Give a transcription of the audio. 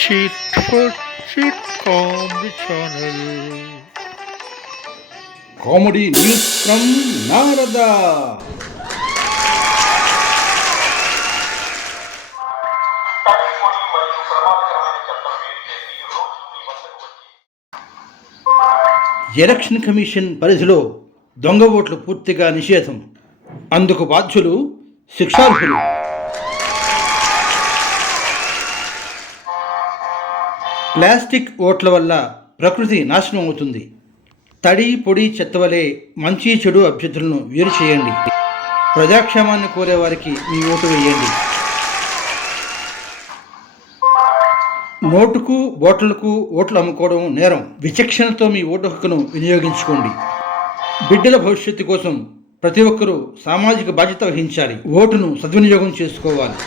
Chit for chit comedy channel. Comedy news from Narada. Election commission పరిధిలో దొంగ ఓట్లు పూర్తిగా నిషేధం. అందుకు బాధ్యులు శిక్షార్హులు. ప్లాస్టిక్ ఓట్ల వల్ల ప్రకృతి నాశనం అవుతుంది. తడి పొడి చెత్త వలె మంచి చెడు అభ్యర్థులను వేరు చేయండి. ప్రజాక్షేమాన్ని కోరేవారికి మీ ఓటు వేయండి. నోటుకు బోట్లకు ఓట్లు అమ్ముకోవడం నేరం. విచక్షణతో మీ ఓటు హక్కును వినియోగించుకోండి. బిడ్డల భవిష్యత్తు కోసం ప్రతి ఒక్కరూ సామాజిక బాధ్యత వహించాలి. ఓటును సద్వినియోగం చేసుకోవాలి.